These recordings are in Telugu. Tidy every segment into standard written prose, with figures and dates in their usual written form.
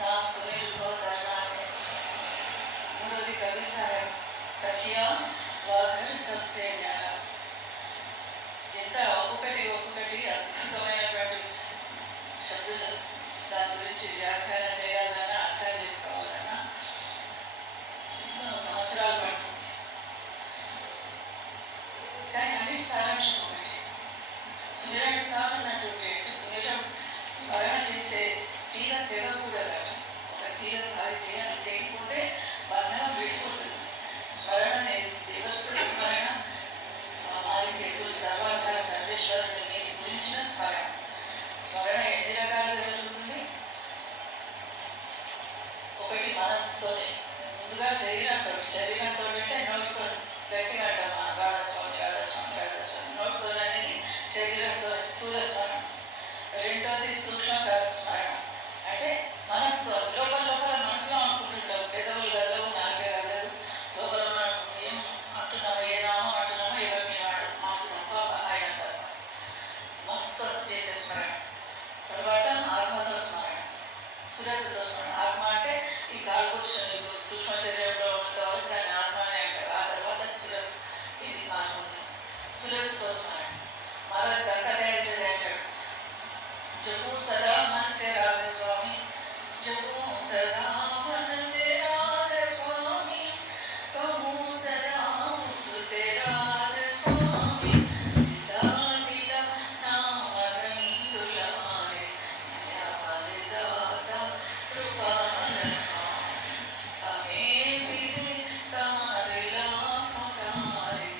नाम सुनील को धरना है। मूडोदी कबीर साहब सखिया व घर सबसे न्यारा ఎంత ఒక్కొక్కటి అద్భుతమైనటువంటి శబ్దాలు దాని గురించి వ్యాఖ్యానం చేయాలన్నా అర్థం చేసుకోవాలన్నా ఎన్నో సంవత్సరాలు పడుతుంది. కానీ అన్నిటి సారాంశం ఒకటి. సుమిరణాన్నటువంటి సుమిరం స్మరణ చేసే తీర తెగకూడదట. ఒక తీర సాగితే అది తెగిపోతే బంధం విడిపోతుంది. స్మరణ దేవస్థుల స్మరణ మాలికేతులు సర్వాధార సర్వేశ్వరుని గురించిన స్మరణ. స్మరణ ఎన్ని రకాలుగా జరుగుతుంది? ఒకటి మనస్సుతోనే, ముందుగా శరీరంతో అంటే నోటితో గట్టిగా అంటాం మనం రాధాస్వామి రాధాస్వామి రాధాస్వామి నోటితో అనేది శరీరంతో స్థూల స్మరణ. రెండోది సూక్ష్మ స్మరణ అంటే మనసుతో లోపల మనసులో అనుకుంటుంటాం. పెదవులు కదలవు, నాలుగే కదలదు. లోపల మనం ఏం అంటున్నామో, ఏ నామం అంటున్నామో ఎవరికి వాడదు, మాకు తప్ప ఆయన తప్ప. మనసుతో చేసే స్మరణ. తర్వాత ఆత్మతో స్మరణ, సురతతో స్మరణ. ఆత్మ అంటే ఈ కాల్పురుషుని సూక్ష్మ శరీరంలో ఉన్నంత వరకు దాన్ని ఆత్మ అనే అంటారు. ఆ తర్వాత సురత్, ఇది ఆత్మతో. సురతతో స్మరణ. మహారాజ్ దత్తాత్రేయ అంటాడు, జపూ సదా मन से राधे स्वामी, जपू सदा मन से राधे स्वामी, कहूँ सदा मुख से राधे स्वामी, दिला दिला नाम धनी दुलारे, दया वाले दाता कृपाल स्वामी, हमें भी दे तारे लाखों तारे,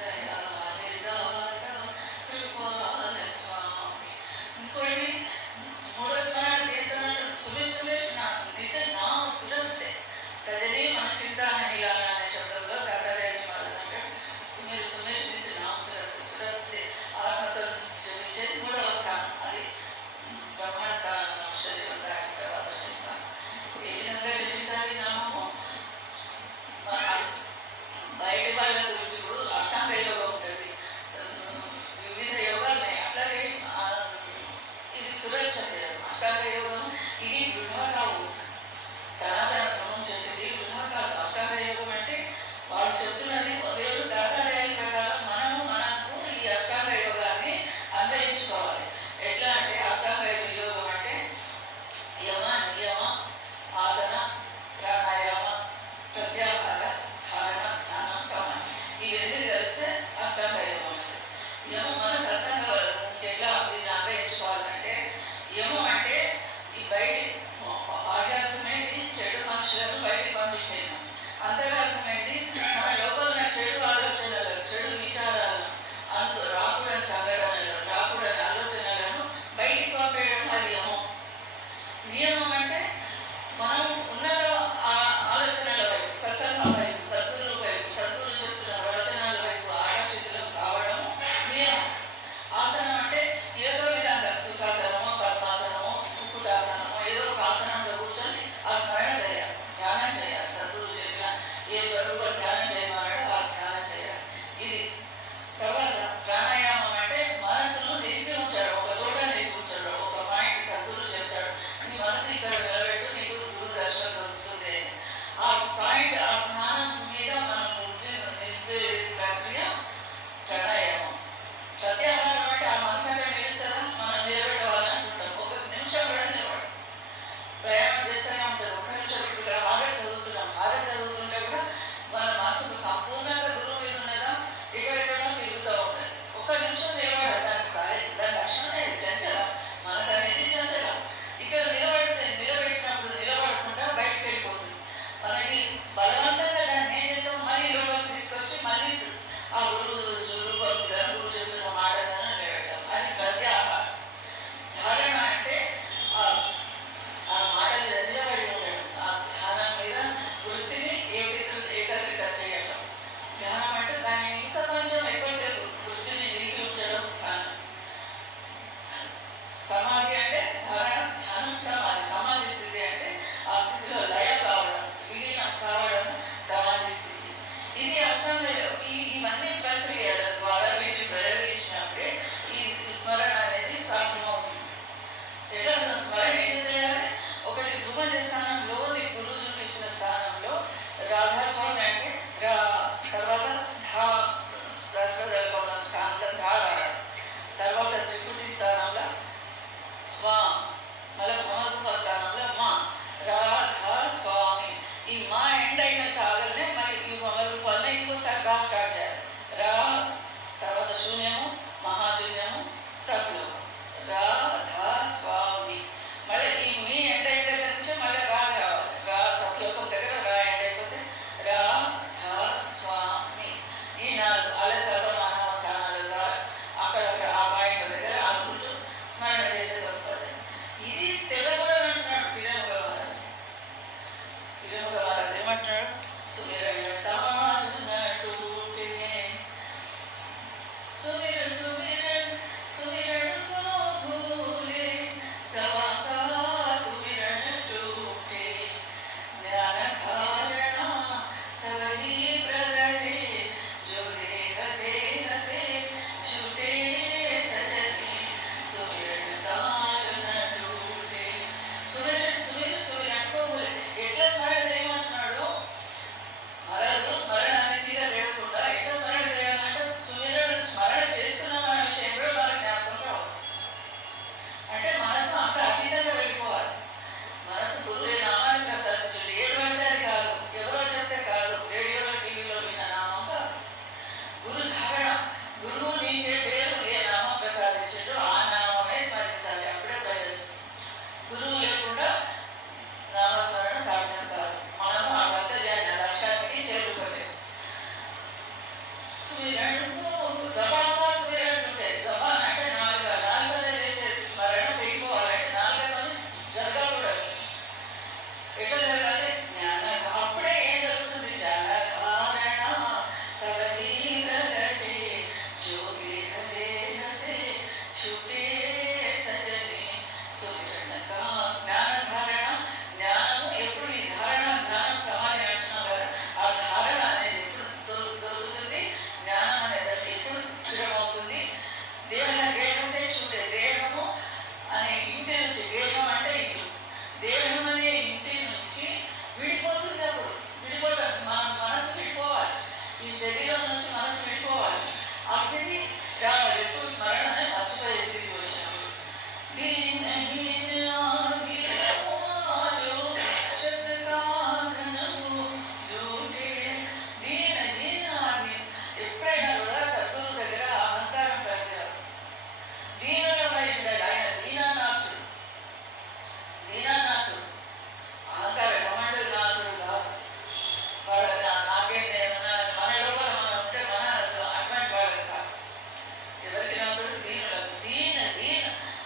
दया वाले दाता कृपाल स्वामी. ఇంకోటి మూడో స్మరణ కీర్తనలు సురేష్ నామ సురత్ సే సజనీ మన చింతాన హిలానా అనే శబ్దంలో దత్తాత్రేయ అంటాడు. సుమేష్ నిధి నామ సురత్ సే ఆత్మతో జపించేది మూడవ స్థానం. అది బ్రహ్మాండ స్థానం. శరీరం దాటిన తర్వాత చేస్తాను. ఏ విధంగా జపించాలి నామము? బయటి వాళ్ళ గురించి ఇప్పుడు అష్టాంగ యోగం ఉంటుంది, వివిధ యోగాలు ఉన్నాయి. అట్లాగే ఇది సురక్ష అష్టాంగ యోగం. ఇవి వృధా కావు. సనాతన ధర్మం చెప్పింది వృధా కాదు. అష్టాంగ యోగం అంటే వాళ్ళు చెప్తున్నది వేరు దత్తాత్రేయుల ప్రకారం మనకు ఈ అష్టాంగ యోగాన్ని అన్వయించుకోవాలి. ఎట్లా అంటే అష్టాంగ యోగం అంటే యమ నియమ ఆసన ప్రాణాయామ ప్రత్యాహార ధారణ ధ్యానం సమానం. ఇవన్నీ కలిస్తే అష్టాంగ యోగం అంటే. యమం మన సత్సంగ ఎట్లా దీన్ని అన్వయించుకోవాలంటే, యమం అంటే ఈ బయటి బాహ్యార్థమైంది చెడు మనుషులను బయటికి పంపించేయడం, అంతర్గార్థమైంది మన లోపల చెడు నుంచి దేహం అంటే ఇల్లు, దేహం అనే ఇంటి నుంచి విడిపోతుంది. అప్పుడు విడిపోతాం, మన మనసు విడిపోవాలి, ఈ శరీరం నుంచి మనసు విడిపోవాలి. ఆ స్థితి ఎప్పుడు స్మరణనే మర్చిపోయే స్థితి వచ్చినప్పుడు ఎప్పుడైనా కూడా సద్గురు దగ్గర అహంకారం పనికిరాదు. దీనులపై ఉండాలి. ఆయన దీనానాథుడు, దీనానాథుడు, అహంకార కమండనాథుడు కాదు. నాకేం నేనున్నా మన లోపల మనం ఉంటే మన అటువంటి వాళ్ళకి కాదు. ఎవరికి నాథుడు? దీనులకు.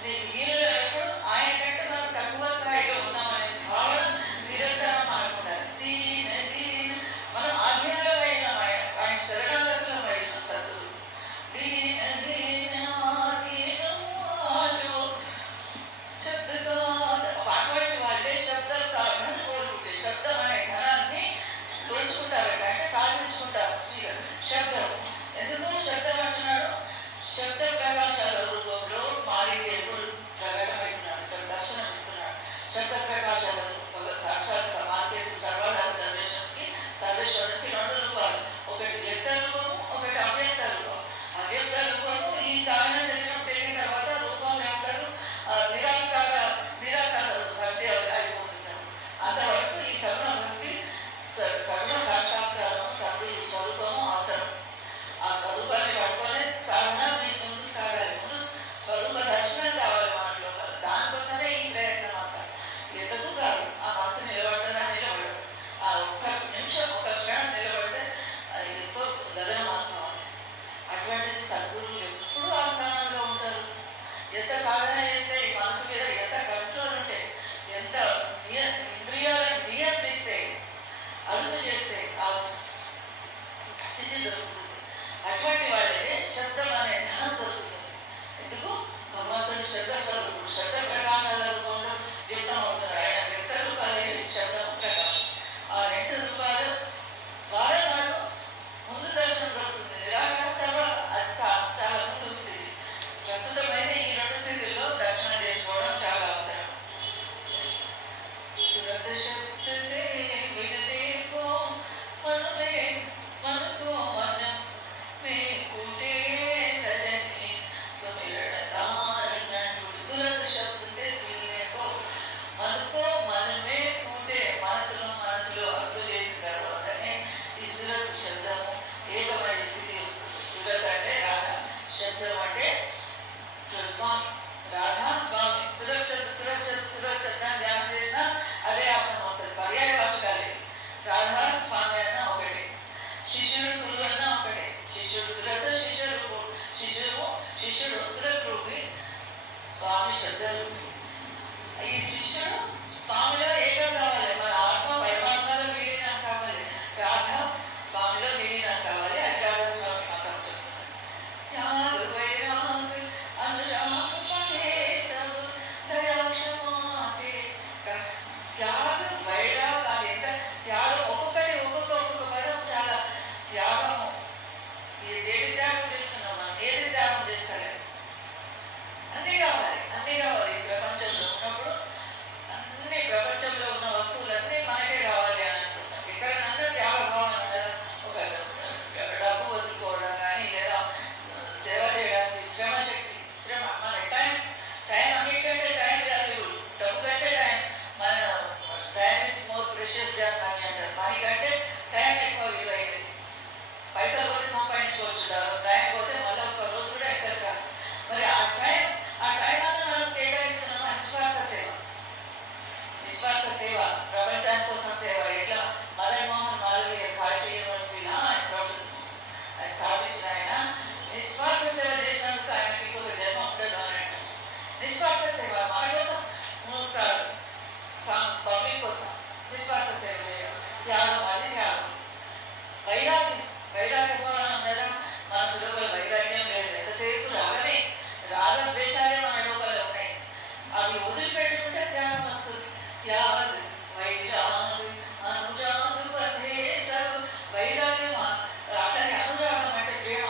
నీకు దీనులు ఎప్పుడు ఆయన కంటే మనం తక్కువ స్థాయిలో ఉన్నామనే భావన నిరంతరం మనకు ఉండాలి. మనం ఆధీనులమైన ఆయన శరణాగతులమైన సద్గురు. అటువంటి వాళ్ళే శబ్దం ధనం కోరుకుంటే, శబ్దం అనే ధనాన్ని దోచుకుంటారట, అంటే సాధించుకుంటారు. శబ్దం ఎందుకు శబ్దం అంటున్నాడు? శబ్ద ప్రకాశాల రూపంలో మాలిదేవుడు ప్రకటమవుతున్నాడు, ఇక్కడ దర్శనం ఇస్తున్నాడు. శబ్ద ప్రకాశాల రూపంలో సాక్షాత్గా మాలిదేవుడు సర్వాధార సర్వేశ్వరునికి రెండు రూపాలు, ఒకటి వ్యక్త రూపము, ఒకటి అవ్యక్త రూపం. అవ్యక్త రూపము ఈ కారణ శరీరం పెరిగిన తర్వాత రూపంలో ఉంటారు, నిరాకార భక్తి అయిపోతుంటారు. అంతవరకు ఈ సగుణ భక్తి, సగుణ సాక్షాత్కారము, సద్గురు స్వరూపము అవసరం. ఆ స్వరూపాన్ని పట్టుకొని సాధన ముందుకు సాగాలి. ముందు స్వరూప దర్శనం కావాలి మనలో. దానికోసమే ఈ ప్రయత్నం అంతా, ఎందుకు కాదు. ఆ మనసు నిలబడుతుందా? నిలబడదు. ఆ ఒక్క నిమిషం, ఒక్క క్షణం నిలబడితే ఎంతో గగనం అనుకోవాలి. అటువంటిది సద్గురువులు ఎప్పుడూ ఆ స్థానంలో ఉంటారు. ఎంత సాధన చేస్తే ఈ మనసు మీద ఎంత కంట్రోల్ ఉంటే, ఎంత ఇంద్రియాలను నియంత్రిస్తే, అదుపు చేస్తే ఆ స్థితి దొరుకుతుంది. అటువంటి వాళ్ళే శబ్దం అనే ధనం దొరుకుతుంది. ఎందుకు? భగవంతుడు శబ్ద స్వరూపుడు, శబ్ద ప్రకాశాల రూపంలో వ్యక్తం అవుతున్నాడు. ఆయన వ్యక్త రూపాలే శబ్దం, ప్రకాశం. ఆ రెండు రూపాల ద్వారా మనకు ముందు దర్శనం దొరుకుతుంది. నిరాకారం తర్వాత అది చాలా ముందు స్థితి. ప్రస్తుతమైతే ఈ రెండు స్థితుల్లో దర్శనం చేసుకోవడం చాలా అవసరం. సురత శబ్ద సే విననే కో మనుమే మనుకో మనం మే కూటే సజని సుమిరణ తారణుడు. సురత శబ్ద సే విననే కో మనుకో మనమే కూటే, మనసులో అదుపు చేసిన తర్వాతనే ఈ సురత శబ్దము ఏకమైన స్థితి వస్తుంది. సురత అంటే రాధ, శబ్దం అంటే స్వామి, రాధా స్వామి. సురక్ష ధ్యానం చేసినా అదే అర్థం వస్తుంది. పర్యాయవాచకాలే. రాధా స్వామి అన్న ఒకటే, శిష్యుడు గురువు అన్న ఒకటే. శిష్యుడు సురత, శిష్యుడు సురత్ రూపి, స్వామి శబ్ద రూపి. ఈ శిష్యుడు స్వామిలో ఏకం కావాలి. మన ఆత్మ పరమాత్మలో విలీనం కావాలి. రాధ స్వామిలో విలీనం కావాలి. అది రాధా స్వామి మాత్రం చెప్తున్నారు. త్యాగ వైరాగ అనురాగ పదే సబ్ దయా క్షమాకే. త్యాగ వైరాగాలు, ఎంత త్యాగం! ఒక్కొక్కటి ఒక్కొక్క పదం చాలా త్యాగము. దేని త్యాగం చేస్తున్నాం మనం? ఏది త్యాగం చేస్తారే? అన్నీ కావాలి. ఈ ప్రపంచంలో ఉన్నప్పుడు అన్ని ప్రపంచంలో ఉన్న వస్తువులన్నీ మనకే కావాలి అని అనుకుంటాం. ఎక్కడైనా త్యాగ భావన కదా. ఒక డబ్బు వదులుకోవడం కానీ, లేదా సేవ చేయడానికి శ్రమ మన టైం అన్నిటికంటే టైం వాల్యూబుల్. డబ్బు కంటే టైం, మన time is more precious than money అంటారు. మనీ కంటే టైం ఎక్కువ విలువైనది. పైసలు పోతే సంపాదించుకోవచ్చు, టైం పోతే మళ్ళీ ఒక రోజు కూడా ఎక్కడ కాదు. మరి ఆ టైం అన్నా మనం కేటాయిస్తున్నామా? నిస్వార్థ సేవ, ప్రపంచాని కోసం సేవ. ఎట్లా మదన్ మోహన్ మాలవీయ కాశీ యూనివర్సిటీలో ఆయన స్థాపించిన ఆయన నిస్వార్థ సేవ చేసినందుకు ఆయనకి ఇంకొక జన్మ ఉండదు అని అంటారు. నిస్వార్థ సేవ మన కోసం కాదు, పబ్లిక్ కోసం నిస్వార్థ సేవ చేయడం త్యాగం. అది త్యాగం. వైరాగ్య పోరాటం లేదా మనసు లోపల వైరాగ్యం లేదు. ఎంతసేపు రాగమే, రాగద్వేషాలే మన లోపల ఉన్నాయి. అవి వదిలిపెట్టుకుంటే త్యాగం వస్తుంది. త్యాగ వైరాగ అనురాగ పదే సబ్. వైరాగ్యం అట్లనే అనురాగం అంటే ప్రేమ.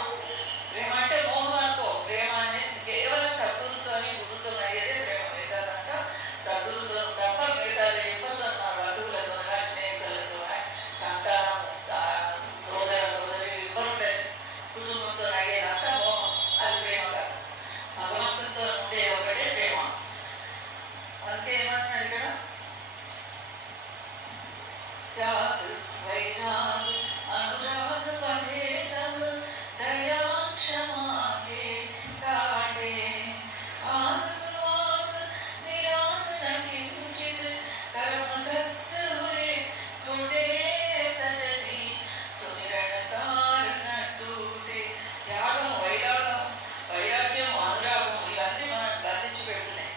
ప్రేమ అంటే మోహం అనుకో. ప్రేమ అనేది కేవలం సద్గురుతో గురుతో అయ్యేదే ప్రేమ. వేదాలంతా అందుకే ఏమంటున్నాడు ఇక్కడ, त्याग वैराग अनुराग बंधे सब, दया क्षमा के काटे, आस सुवास निरास न किंचित, कर्म दग्ध हुए टूटे सजनी, सुमिरन तार न टूटे. త్యాగం, వైరాగ్యం, అనురాగం ఇవన్నీ మనం బంధించి పెడుతున్నాయి,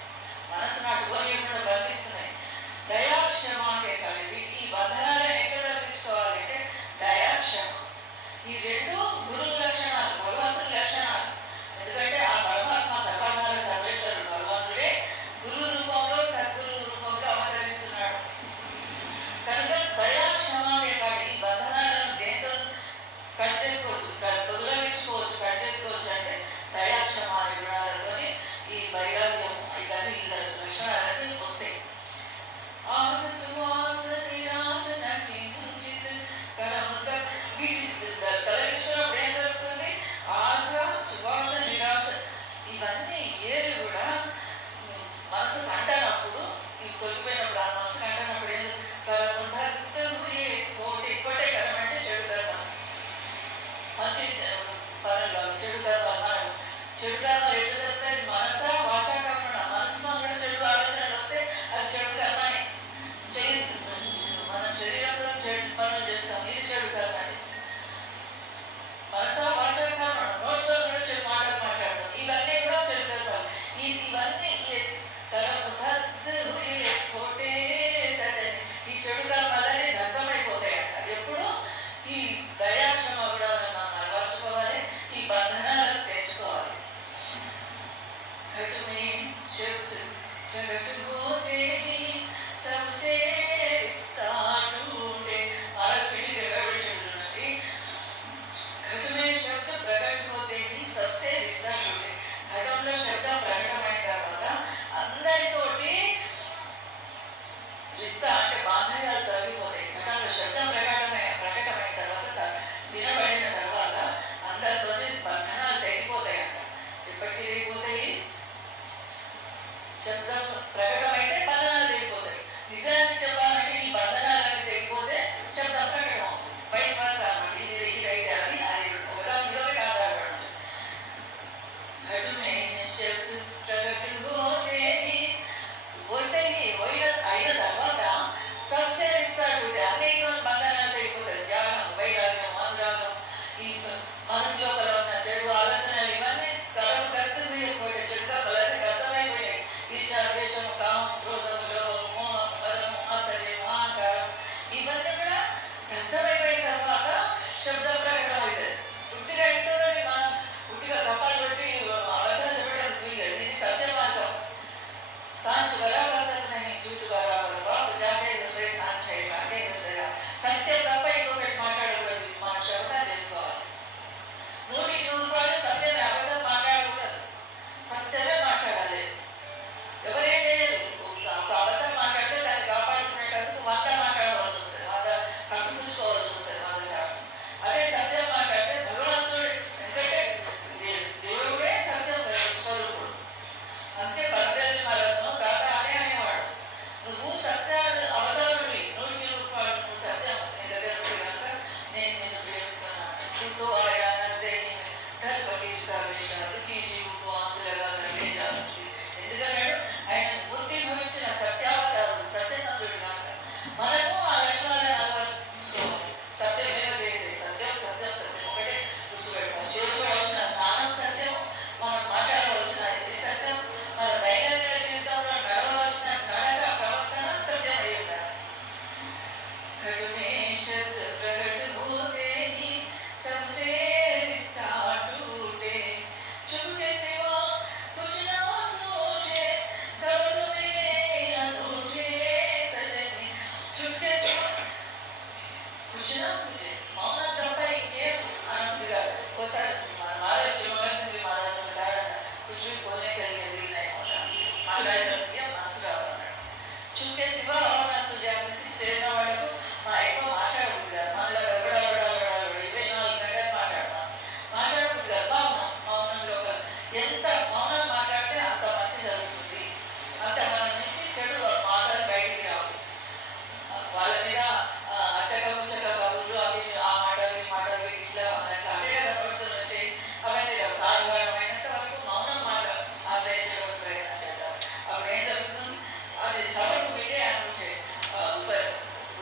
మనసు నాటు పోనీయకుండా బంధిస్తున్నాయి. దయాక్షమాకే కాదు, వీటికి బంధనాలను ఎట్లా తొలగించుకోవాలంటే దయాక్షమ. ఈ రెండు గురువు లక్షణాలు, భగవంతుని లక్షణాలు. ఎందుకంటే ఆ పరమాత్మ సర్వాధార సర్వేశ్వరుడు భగవంతుడే గురు రూపంలో సద్గురు రూపంలో అవతరిస్తున్నాడు. కనుక దయాక్షమాకే కాదు, ఈ బంధనాలను దేంతో కట్ చేసుకోవచ్చు, తొలగించుకోవచ్చు, కట్ చేసుకోవచ్చు అంటే దయాక్షమ అనే గుణాలతోని ఈ వైరాగ్యం ఇవన్నీ లక్షణాలన్నీ వస్తాయి. ఆస సువాస నిరాస న కించిత్, వీటి తొలగించుకున్నప్పుడు ఏం జరుగుతుంది? ఆశ, సువాస, నిరాశ ఇవన్నీ ఏవి కూడా మనసుకు అంటనప్పుడు, ఇవి తొలిగిపోయినప్పుడు ఆ మనసుకు అంటనప్పుడు ఏం ఒకటే కర్మ అంటే చెడు కర్మ. మంచి పనులు చెడు కర్మ, మనం చెడు కర్మలు ఎట్లా చెప్తాయి? మనస వాచ కర్మణ, మనసులో కూడా చెడు ఆలోచనలు వస్తే అది చెడు కర్మని. మనం శరీరంతో చెడు పనులు చేస్తాం, ఇది చెడు కర్మ. మనస వాచ కర్మణ, నోటితో కూడా చెడు మాటలు మాట్లాడతాం, ఇవన్నీ కూడా చెడు కర్మలు. ఇవన్నీ కోటే సజని, ఈ చెడు కర్మలన్నీ దగ్ధమైపోతాయి అంట. ఎప్పుడు ఈ దయాక్షమ కూడా మనం అలవర్చుకోవాలి, ఈ బంధనాలను తెచ్చుకోవాలి. घट में शब्द प्रकट होते ही सबसे रिश्ता टूटे. महाराज पीछे जगह बैठे చూడండి. घट में शब्द प्रकट होते ही सबसे रिश्ता टूटे. ఘటంలో శబ్దం ప్రకటమైన తర్వాత అందరితోటి రిస్తా అంటే బాంధవ్యాలు తొలగిపోతాయి. ఘటంలో శబ్దం ప్రకటమైన తర్వాత వినబడిన తర్వాత అందరితోని బంధనాలు తెగిపోతాయంట. ఎప్పటికీ తెగిపోతాయి? శబ్దం ప్రకటమైతే బంధనాలు తెగిపోతాయి. నిజానికి చెప్పాలంటే ఈ బంధనాలన్నీ తెగిపోతే శబ్దం ప్రకటన అవుతుంది. వైస్ వర్స అనమాట. ఇది అయితే అది ఒకదాని మీద ఒకటి ఆధారపడి ఉంటుంది. घट में शब्द प्रकट होते ही అయిన తర్వాత सबसे रिश्ता टूटे, అన్నిటితో బంధనాలు తెగిపోతాయి. త్యాగం, వైరాగ్యం, అనురాగం, ఈ మనసు లోపల ఉన్న చెడు ఆలోచనలు ఇవన్నీ కలము కట్టుకుపోయి చెడు కలది అర్థమైపోయినాయి. ఈర్ష్య, ద్వేషము, కామం, క్రోధం, లోభం, మోహం, మదము, ఆశ్చర్యం, అహంకారం ఇవన్నీ కూడా దగ్ధమైపోయిన తర్వాత శబ్దం ప్రకటన అవుతుంది. ఉట్టిగా అవుతుందని మనం ఉట్టిగా కప్పాలు పెట్టి అబద్ధాలు చెప్పడానికి వీలు. ఇది సత్య మార్గం. सांच बराबर नहीं, झूठ बराबर, बाप जाके दुर्रे सांच है, जाके दुर्रे సత్యం తప్ప ఇంకొకటి మాట్లాడకూడదు. మనం శబ్దం చేసుకోవాలి. 100% సత్యమే, అబద్ధం మాట్లాడకూడదు. సత్యమే మాట్లాడాలి. ఎవరేం చేయరు. ఒక అబద్ధం మాట్లాడితే దాన్ని కాపాడుకునేటందుకు 100 మాట్లాడవలసి వస్తుంది, 100 కప్పిపుచ్చుకోవాల్సి వస్తుంది, 100 శాతం. అదే సత్యం మాట్లాడితే భగవంతుడు, ఎందుకంటే దేవుడే సత్యం స్వరూపుడు. అందుకే భరద్వాజ మహారాజును దాత అనే అనేవాడు.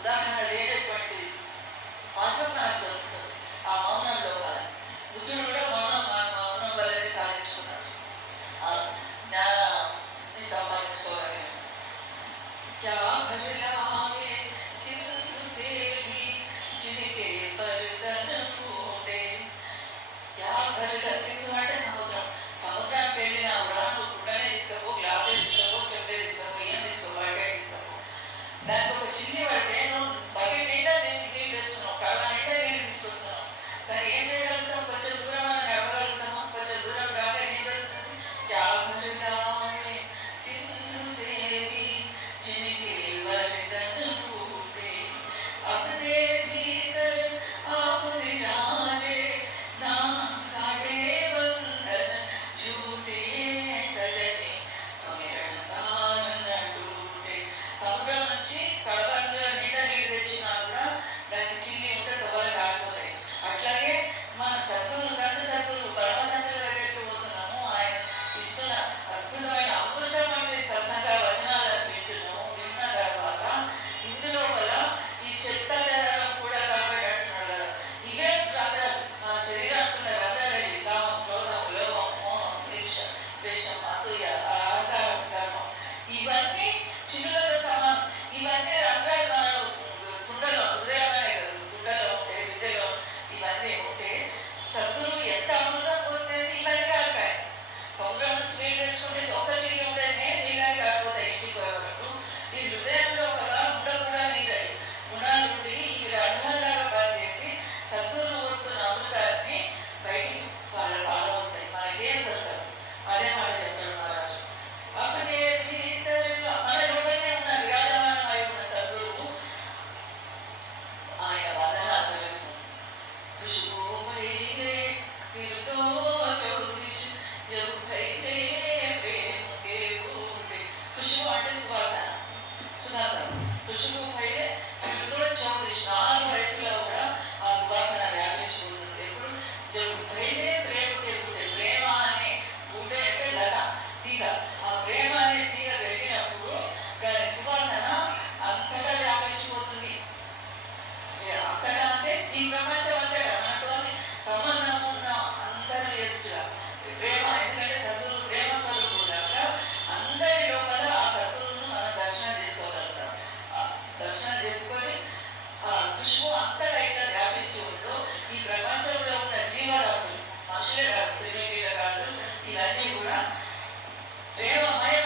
ఉదాహరణ లేనటువంటి పాఠం మనకు దొరుకుతుంది ఆ మౌనంలో కాదు. బుద్ధుడు కూడా మౌనం వల్లనే సాధించుకున్నాడు, ఆ జ్ఞానాన్ని సంపాదించుకోగలిగాడు. क्या भर लावे सिंधु से भी जिनके बर्तन फूटे. क्या भर సింధు అంటే సముద్రం. సముద్రానికి వెళ్ళినా కూడా నువ్వు కుండనే తీసుకోపో, గ్లాసే తీసుకోపో, చెప్పే తీసుకోపో, ఏం తీసుకోపో, బకెట్ తీసుకోపో. దానికి ఒక చిన్ని పడితే నువ్వు బకెట్ నిండా నీళ్ళు తెస్తున్నావు, కడవ నిండా నీళ్ళు తీసుకొస్తున్నావు. కానీ ఏం చేయగలుగుతాం? కొంచెం దూరం మనం నడవగలుగుతామా? కొంచెం దూరం రాగా ఏం జరుగుతుంది? क्या भर लावे सिंधु से भी जिनके बर्तन फूटे. अपने भीतर आप विराजे ना काटे बंधन झूठे सजने सुमिरन गान न टूटे. సముద్రం నుంచి కడవలో నిండా నీళ్ళు తెచ్చినా కూడా దానికి చిల్లి ఉంటే తవ్వలు కాకపోతాయి. అట్లాగే మనం సంత సద్గురు పరమ సంతుల దగ్గరికి పోతున్నాము. ఆయన ఇస్తున్న అద్భుతమైన అమృతమైన సత్సంగ వచనాలను వింటున్నాము. విన్న తర్వాత ఇందులోపల ఈ చెత్త చెదరం కూడా కనబడేటట్టున్నాడు కదా. ఇవే రంధ్రాలు, మన శరీరానికి ఉన్న రంధ్రాలు. కామం, క్రోధం, లోభం, మోహం, ఈర్ష, ద్వేషం, అసూయ, అహంకారం, గర్వం, ఇవన్నీ చిన్నులతో సమానం. ఇవన్నీ రంధ్రాలు మన కుండలో, హృదయమనే కుండలో ఉంటే, విద్యలో ఇవన్నీ ఉంటే సద్గురువు ఎంత అమృతం పోసేది ఇవన్నీ కాలిపాయి. సముద్రం నుంచి నీళ్ళు తెచ్చుకుంటే ఒక్క చిల్లి ఉంటేనే నీళ్ళని కాకపోతాయి ఇంటికి పోయే వరకు. ఈ హృదయంలో కదా ఉండకుండా నీళ్ళని గుణాలు ఉండి ఇవి రంధ్రాలుగా పనిచేసి సద్గురువు వస్తున్న అమృతాన్ని బయటికి పారవస్తాయి. మనకేం దొరకదు. అదే మాట చెప్తాడు మహారాజు. అప్పుడే మన లోపలనే ఉన్న విరాజమానం అయి ఉన్న సద్గురువు ఆయన వందనాలు. खुशबू भैले फिर तो चौदिश जब भैले प्रेम के बूटे. खुशबू అంటే సువాసన, సుగంధం. ఖుష్బూ భైలే ఫిర్ తో చౌదిష్, నాలుగు వైపులా కూడా ఆ సువాసన వ్యాపించిపోతుంది. ఎప్పుడు జబ్ భైలే ప్రేమకే బూటే. ప్రేమ అనే బూటే అంటే లత, తీగ. ఆ ప్రేమ అనే తీగ వెళ్ళినప్పుడు దాని సువాసన అంతటా వ్యాపించిపోతుంది. అంతటా అంటే ఈ ప్రపంచం అంతటా మనతో సంబంధం ఉన్న అందరూ ఎదుట ప్రేమ. ఎందుకంటే సద్గురు ప్రేమ స్వరూపుడు కనుక అందరి లోపల ఆ సద్గురువును మనం దర్శనం చేసుకోగలుగుతాం. దర్శనం చేసుకొని ఆ ఖుష్బు అంతటా ఇట్లా వ్యాపించి ఉందో ఈ ప్రపంచంలో ఉన్న జీవరాశులు, మనుషులే కాదు, క్రిమికీటకాలు, ఇవన్నీ కూడా ప్రేమమయ